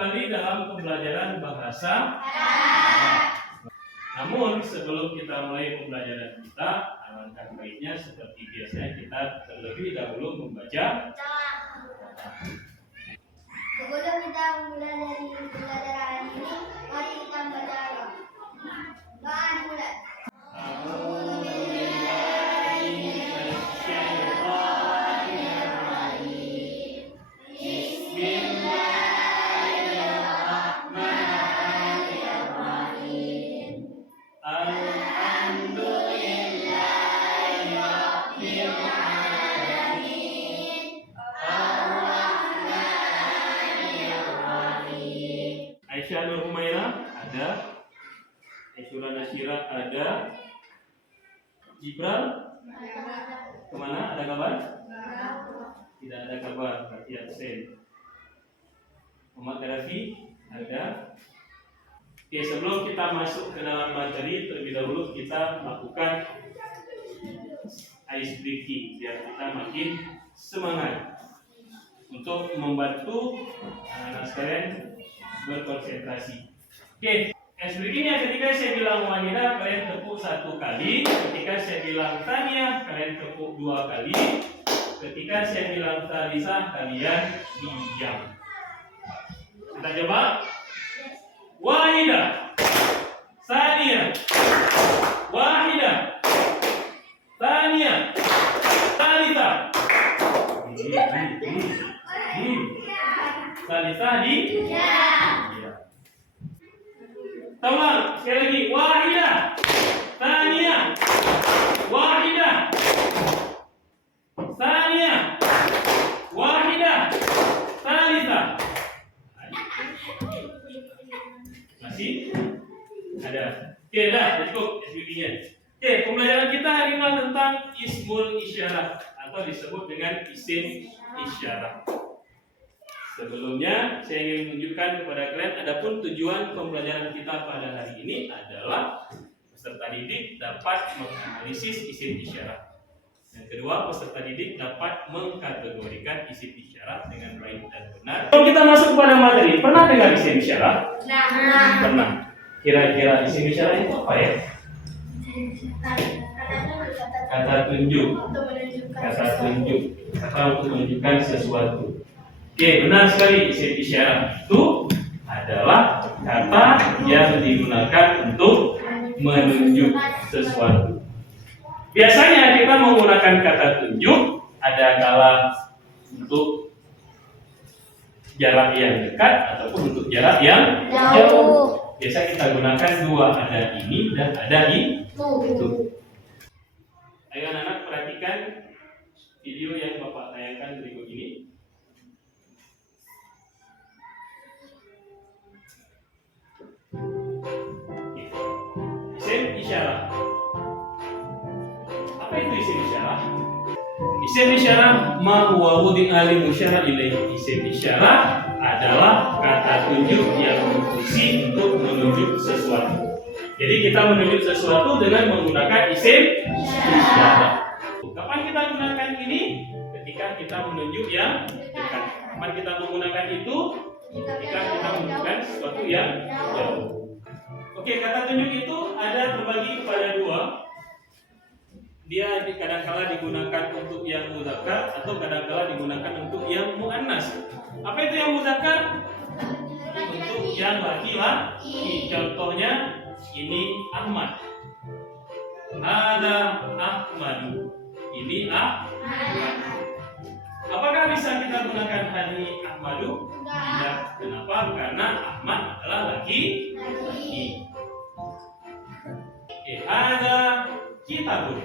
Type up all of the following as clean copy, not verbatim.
kembali dalam pembelajaran bahasa Arab. Namun sebelum kita mulai pembelajaran kita, alangkah baiknya seperti biasanya kita terlebih dahulu membaca. Sebelum kita mulai dari pembelajaran ini, mari kita membaca doa. Doa dimulai. Aisyah Nur Humaira ada, Aisyura Nasyira ada, Jibral kemana? Ada kabar? Tidak ada kabar, berarti absen. Muhammad Rafi ada. Oke, sebelum kita masuk ke dalam materi, terlebih dahulu kita lakukan ice breaking biar kita makin semangat untuk membantu anak-anak sekalian berkonsentrasi. Oke, ice breakingnya ketika saya bilang Wahida, kalian tepuk 1 kali. Ketika saya bilang Tania, kalian tepuk 2 kali. Ketika saya bilang Talisa, kalian diam. Kita coba. Wahida, Tania, Wahida, Tania, Talisa. Talisa di. Tolong sekali lagi. Wahida, Tania, Wahida, Tania, Wahida, Talisa. Masih ada. Oke, dah cukup SBB-nya. Oke, pembelajaran kita hari ini tentang ismul isyarat atau disebut dengan isim isyarat. Sebelumnya saya ingin menunjukkan kepada kalian adapun tujuan pembelajaran kita pada hari ini adalah peserta didik dapat menganalisis isim isyarat. Yang kedua, peserta didik dapat mengkategorikan isim isyarat dengan baik dan benar. Kalau kita masuk kepada materi, pernah dengar isim isyarat? Pernah. Kira-kira isim isyarat itu apa ya? Kata tunjuk. Kata tunjuk. Kata untuk menunjukkan sesuatu. Oke, benar sekali. Isim isyarat itu adalah kata yang digunakan untuk menunjuk sesuatu. Biasanya kita menggunakan kata tunjuk ada kala untuk jarak yang dekat ataupun untuk jarak yang jauh. Biasa kita gunakan dua, ada ini dan ada itu. Ayo anak-anak perhatikan video yang Bapak tayangkan berikut ini. Isim isyarat. Apa itu isim isyarat? Isim isyarat ma huwa wudi'a lil musyara ilaihi. Isim isyarat adalah kata tunjuk yang berfungsi untuk menunjuk sesuatu. Jadi kita menunjuk sesuatu dengan menggunakan isim isyarat. Kapan kita gunakan ini? Ketika kita menunjuk yang dekat. Kapan kita menggunakan itu? Ketika kita menunjukkan sesuatu yang jauh. Oke, kata tunjuk itu ada terbagi kepada dua. Dia kadang-kala digunakan untuk yang muzakkar atau kadang-kala digunakan untuk yang muannas. Apa itu yang muzakkar? Untuk yang laki-laki. Contohnya ini Ahmad. Ada Ahmad. Ini Ahmad. Apakah bisa kita gunakan hari Ahmadu? Tidak. Kenapa? Karena Ahmad adalah laki-laki. Oke, ada kitabun.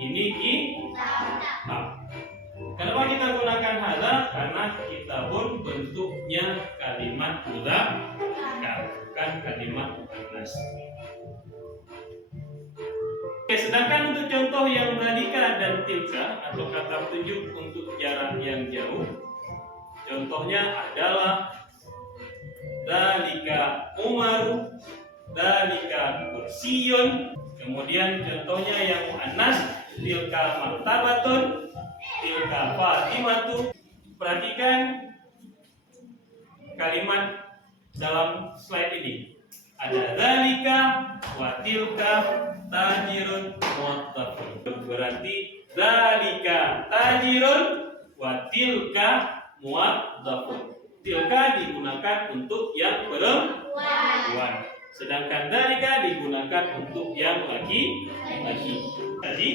Ini kitab. Kenapa kita gunakan hadza? Karena kitabun bentuknya kalimat mudzakkar, bukan kalimat muannas. Oke, sedangkan untuk contoh yang radika dan tilka atau kata tunjuk untuk jarak yang jauh, contohnya adalah dzalika Umaru, dzalika kursiyun. Kemudian contohnya yang muannas, tilka martabatun, tilka fatimatu. Perhatikan kalimat dalam slide ini. Ada dzalika wa tilka tajirun muwattaqun. Berarti dzalika tajirun wa tilka muwattaqun. Tilka digunakan untuk yang perempuan, sedangkan dzalika digunakan untuk yang laki-laki. Tadi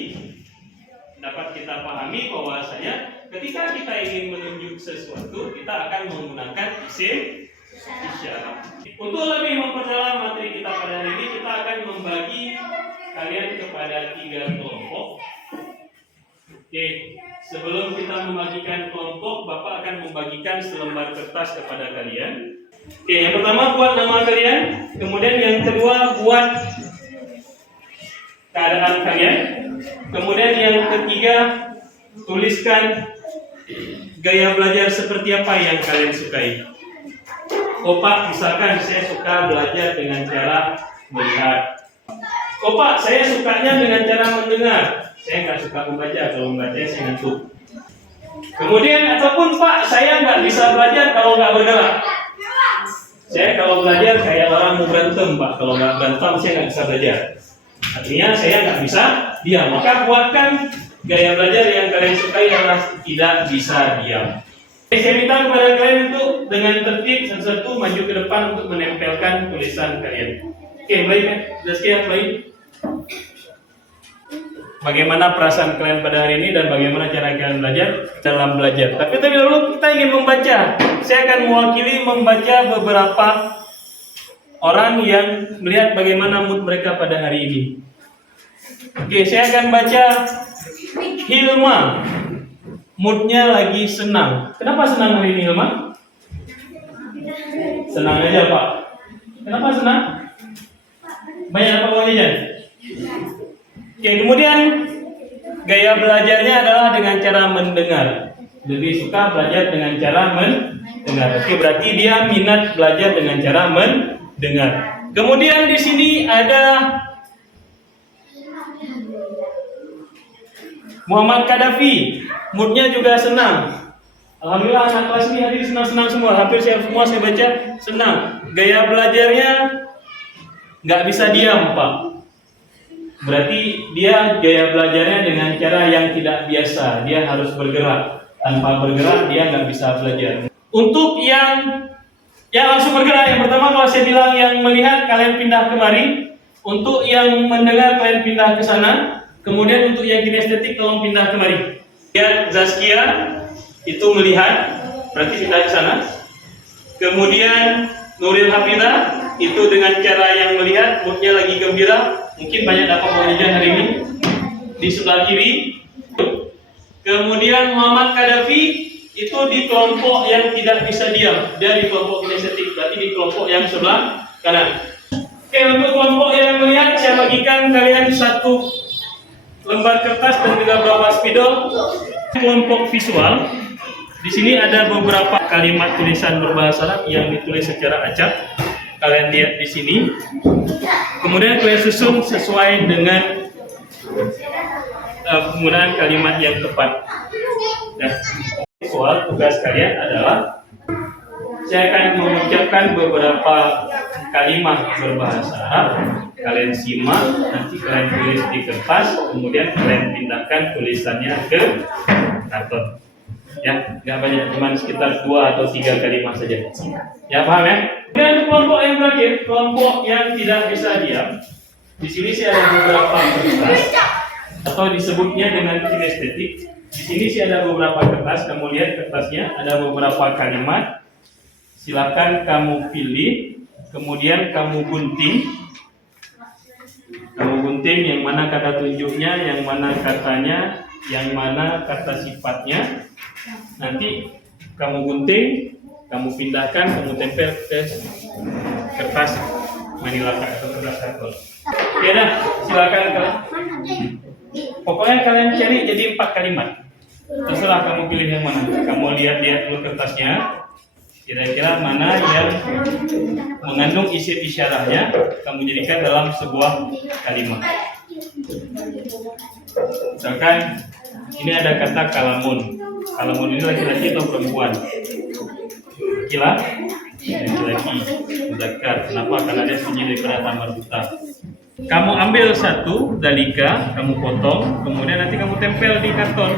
dapat kita pahami bahwasanya ketika kita ingin menunjuk sesuatu, kita akan menggunakan isim isyarat. Untuk lebih memperdalam materi kita pada hari ini, kita akan membagi kalian kepada 3 kelompok. Oke, sebelum kita membagikan kelompok, Bapak akan membagikan selembar kertas kepada kalian. Oke, yang pertama buat nama kalian, kemudian yang kedua buat keadaan kalian, kemudian yang ketiga tuliskan gaya belajar seperti apa yang kalian sukai. Oh Pak, misalkan saya suka belajar dengan cara melihat. Oh Pak, saya sukanya dengan cara mendengar. Saya nggak suka membaca, kalau membaca saya ngantuk. Kemudian ataupun Pak, saya nggak bisa belajar kalau nggak bergerak. Saya kalau belajar kayak orang mau berantem Pak, kalau nggak berantem saya nggak bisa belajar. Artinya saya nggak bisa diam. Maka buatkan gaya belajar yang kalian sukai adalah tidak bisa diam. Saya minta kepada kalian untuk dengan tertib satu-satu maju ke depan untuk menempelkan tulisan kalian. Oke, baik, Zaskia, baik. Bagaimana perasaan kalian pada hari ini dan bagaimana cara kalian belajar dalam belajar. Tapi terlebih dahulu kita ingin membaca. Saya akan mewakili membaca beberapa orang yang melihat bagaimana mood mereka pada hari ini. Oke, saya akan baca Hilma. Moodnya lagi senang. Kenapa senang hari ini, Hilma? Senang aja, Pak. Kenapa senang? Banyak apa bawanya, Jan? Oke, kemudian gaya belajarnya adalah dengan cara mendengar. Lebih suka belajar dengan cara mendengar. Oke, berarti dia minat belajar dengan cara mendengar. Kemudian di sini ada Muhammad Kadafi, moodnya juga senang. Alhamdulillah anak kelas ini hadir senang-senang semua. Hampir semua saya baca senang. Gaya belajarnya nggak bisa diam, Pak. Berarti dia gaya belajarnya dengan cara yang tidak biasa. Dia harus bergerak. Tanpa bergerak dia nggak bisa belajar. Untuk yang langsung bergerak, yang pertama kalau saya bilang yang melihat kalian pindah kemari. Untuk yang mendengar kalian pindah ke sana. Kemudian untuk yang kinestetik tolong pindah kemari. Ya, Zaskia itu melihat, berarti pindah ke sana. Kemudian Nuril Hafida itu dengan cara yang melihat, moodnya lagi gembira, mungkin banyak dapat pengajian hari ini. Di sebelah kiri. Kemudian Muhammad Kadafi itu di kelompok yang tidak bisa diam, dia di kelompok kinestetik, berarti di kelompok yang sebelah kanan. Oke, untuk kelompok yang melihat, saya bagikan kalian satu lembar kertas dan juga beberapa spidol. Kelompok visual, di sini ada beberapa kalimat tulisan berbahasa Arab yang ditulis secara acak. Kalian lihat di sini. Kemudian kalian susun sesuai dengan penggunaan kalimat yang tepat. Nah, visual tugas kalian adalah saya akan mengucapkan beberapa kalimat berbahasa Arab. Kalian simak, nanti kalian tulis di kertas, kemudian kalian pindahkan tulisannya ke karton. Ya, nggak banyak, cuma sekitar 2 atau 3 kalimat saja. Ya, paham ya? Dan kelompok yang terakhir, kelompok yang tidak bisa diam. Di sini sih ada beberapa kertas, atau disebutnya dengan kinestetik. Di sini sih ada beberapa kertas, kamu lihat kertasnya ada beberapa kalimat. Silakan kamu pilih, kemudian kamu gunting. Kamu gunting yang mana kata tunjuknya, yang mana katanya, yang mana kata sifatnya. Nanti kamu gunting, kamu pindahkan, kamu tempel ke kertas manila atau kertas karton. Oke dah, silakan kalian. Pokoknya kalian cari jadi 4 kalimat. Terserah kamu pilih yang mana. Kamu lihat dulu kertasnya. Kira-kira mana yang mengandung isi isyarahnya, kamu jadikan dalam sebuah kalimat. Misalkan ini ada kata kalamun. Kalamun ini laki-laki atau perempuan? Laki-laki. laki-laki, muzakkar. Kenapa? Karena dia sunyi daripada tamar buta. Kamu ambil satu zalika, kamu potong, kemudian nanti kamu tempel di karton.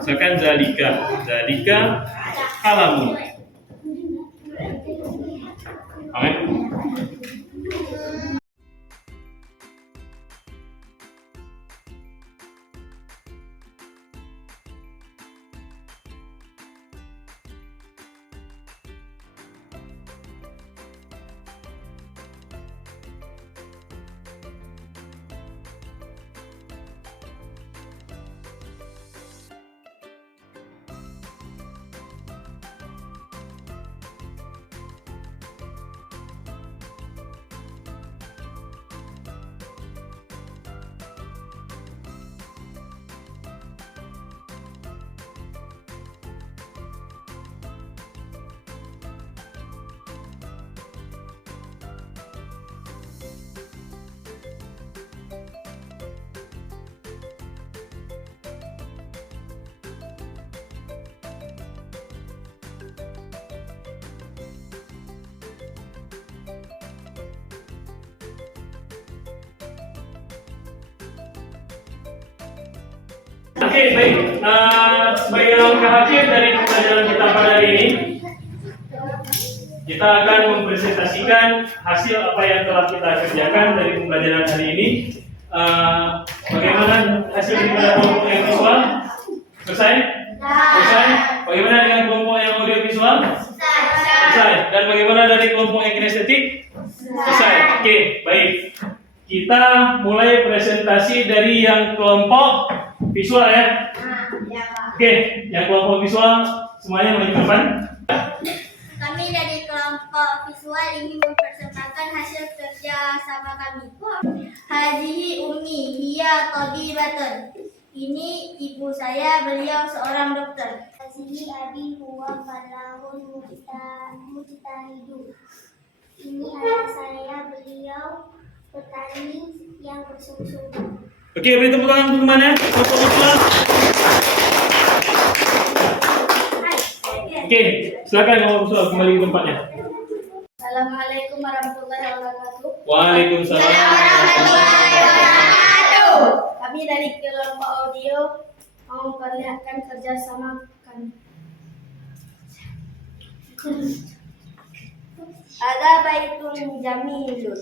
Misalkan zalika kalamun. Amin. Oke, baik. Sebagai langkah akhir dari pembelajaran kita pada hari ini, kita akan mempresentasikan hasil apa yang telah kita kerjakan dari pembelajaran hari ini. Bagaimana hasil daripada kelompok yang visual? Selesai? Selesai? Bagaimana dengan kelompok yang audio visual? Selesai. Dan bagaimana dari kelompok yang kinestetik? Selesai. Oke, baik. Kita mulai presentasi dari yang kelompok visual ya. Oke, yang kelompok visual semuanya maju ke depan. Kami dari kelompok visual ingin mempresentasikan hasil kerja sama kami. Hazihi ummi, hiya tabibatun. Ini ibu saya, beliau seorang dokter. Hazihi abi, huwa falahun mujtahidu. Ini ayah saya, beliau petani yang bersungguh-sungguh. Oke, beri tepuk tangan untuk temannya. Kelompok visual. Oke, silakan kelompok visual kembali ke tempatnya. Assalamualaikum warahmatullahi wabarakatuh. Waalaikumsalam. Kami dari kelompok audio mau memperlihatkan kerjasama kami. Ada baitun jamilun.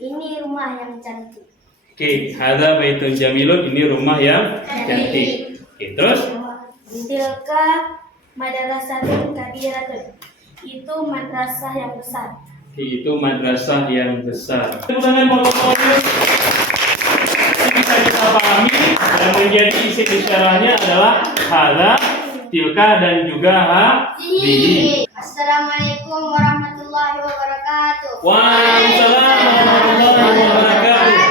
Ini rumah yang cantik. Oke, ada baitun jamilun, ini rumah yang cantik. Oke, terus? Tilka madrasatun kabiratun. Itu madrasah yang besar. Oke, itu madrasah yang besar. Tepuk tangan kelompok audio. Bisa kita pahami dan menjadi isi bicaranya adalah hada, tilka dan juga hadihi. Assalamualaikum warahmatullahi wabarakatuh. Waalaikumsalam warahmatullahi wabarakatuh.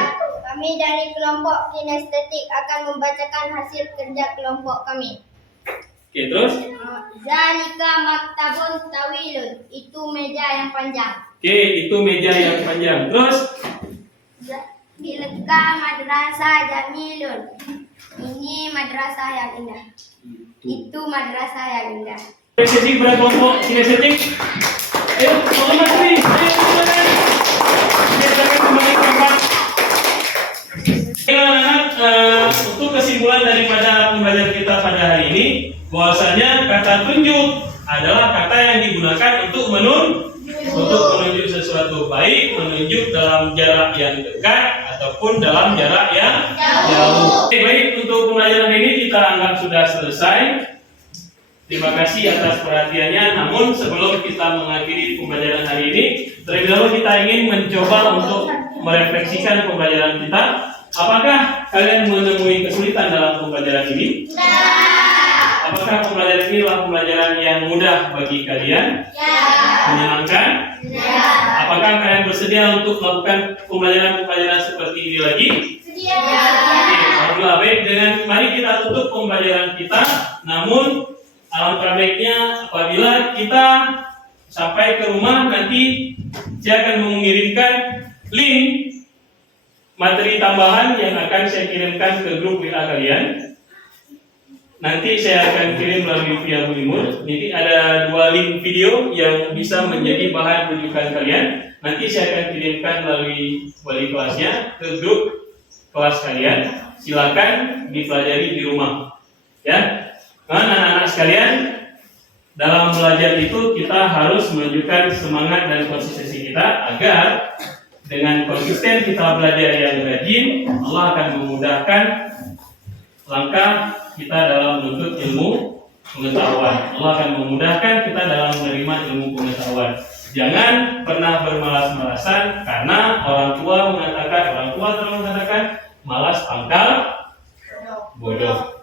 Kami dari kelompok kinestetik akan membacakan hasil kerja kelompok kami. Oke, terus? Zalika maktabun tawilun. Itu meja yang panjang. Oke, itu meja yang panjang. Terus? Tilka madrasah jamilun. Ini madrasah yang indah. Itu madrasah yang indah. Kinestetik pada kelompok kinestetik. Ayo, selamat nih. Ayo, silakan. Silakan kembali ke tempat. Anak-anak, untuk kesimpulan daripada pembelajaran kita pada hari ini, bahwasanya kata tunjuk adalah kata yang digunakan untuk menunjuk sesuatu, baik menunjuk dalam jarak yang dekat ataupun dalam jarak yang jauh. Oke, baik, untuk pembelajaran ini kita anggap sudah selesai. Terima kasih atas perhatiannya. Namun sebelum kita mengakhiri pembelajaran hari ini, terlebih dahulu kita ingin mencoba untuk merefleksikan pembelajaran kita. Apakah kalian menemui kesulitan dalam pembelajaran ini? Apakah pembelajaran ini adalah pembelajaran yang mudah bagi kalian? Menyenangkan? Apakah kalian bersedia untuk melakukan pembelajaran seperti ini lagi? Alhamdulillah, baik. Dengan mari kita tutup pembelajaran kita. Namun alangkah baiknya apabila kita sampai ke rumah, nanti saya akan mengirimkan link materi tambahan yang akan saya kirimkan ke grup WA kalian. nanti saya akan kirim melalui via Bulimur. Nanti ada 2 link video yang bisa menjadi bahan rujukan kalian. Nanti saya akan kirimkan melalui wali kelasnya ke grup kelas kalian. Silakan dipelajari di rumah. Ya, anak-anak sekalian, dalam belajar itu kita harus menunjukkan semangat dan konsistensi kita agar dengan konsisten kita belajar yang rajin, Allah akan memudahkan langkah kita dalam menuntut ilmu pengetahuan. Allah akan memudahkan kita dalam menerima ilmu pengetahuan. Jangan pernah bermalas-malasan karena orang tua mengatakan malas pangkal bodoh.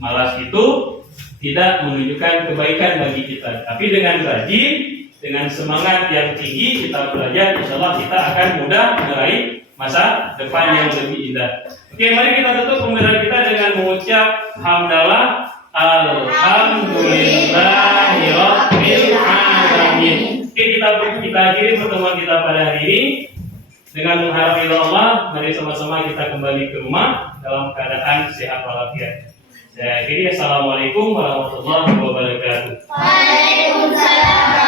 Malas itu tidak menunjukkan kebaikan bagi kita. Tapi dengan rajin, dengan semangat yang tinggi kita belajar, insya Allah kita akan mudah meraih masa depan yang lebih indah. Oke, mari kita tutup pembelajaran kita dengan mengucap hamdalah alhamdulillahirabbil alamin. Oke, kita akhiri pertemuan kita pada hari ini dengan mengharap ridha Allah. Mari sama-sama kita kembali ke rumah dalam keadaan sehat walafiat. Saya akhiri, assalamualaikum warahmatullahi wabarakatuh. Waalaikumsalam.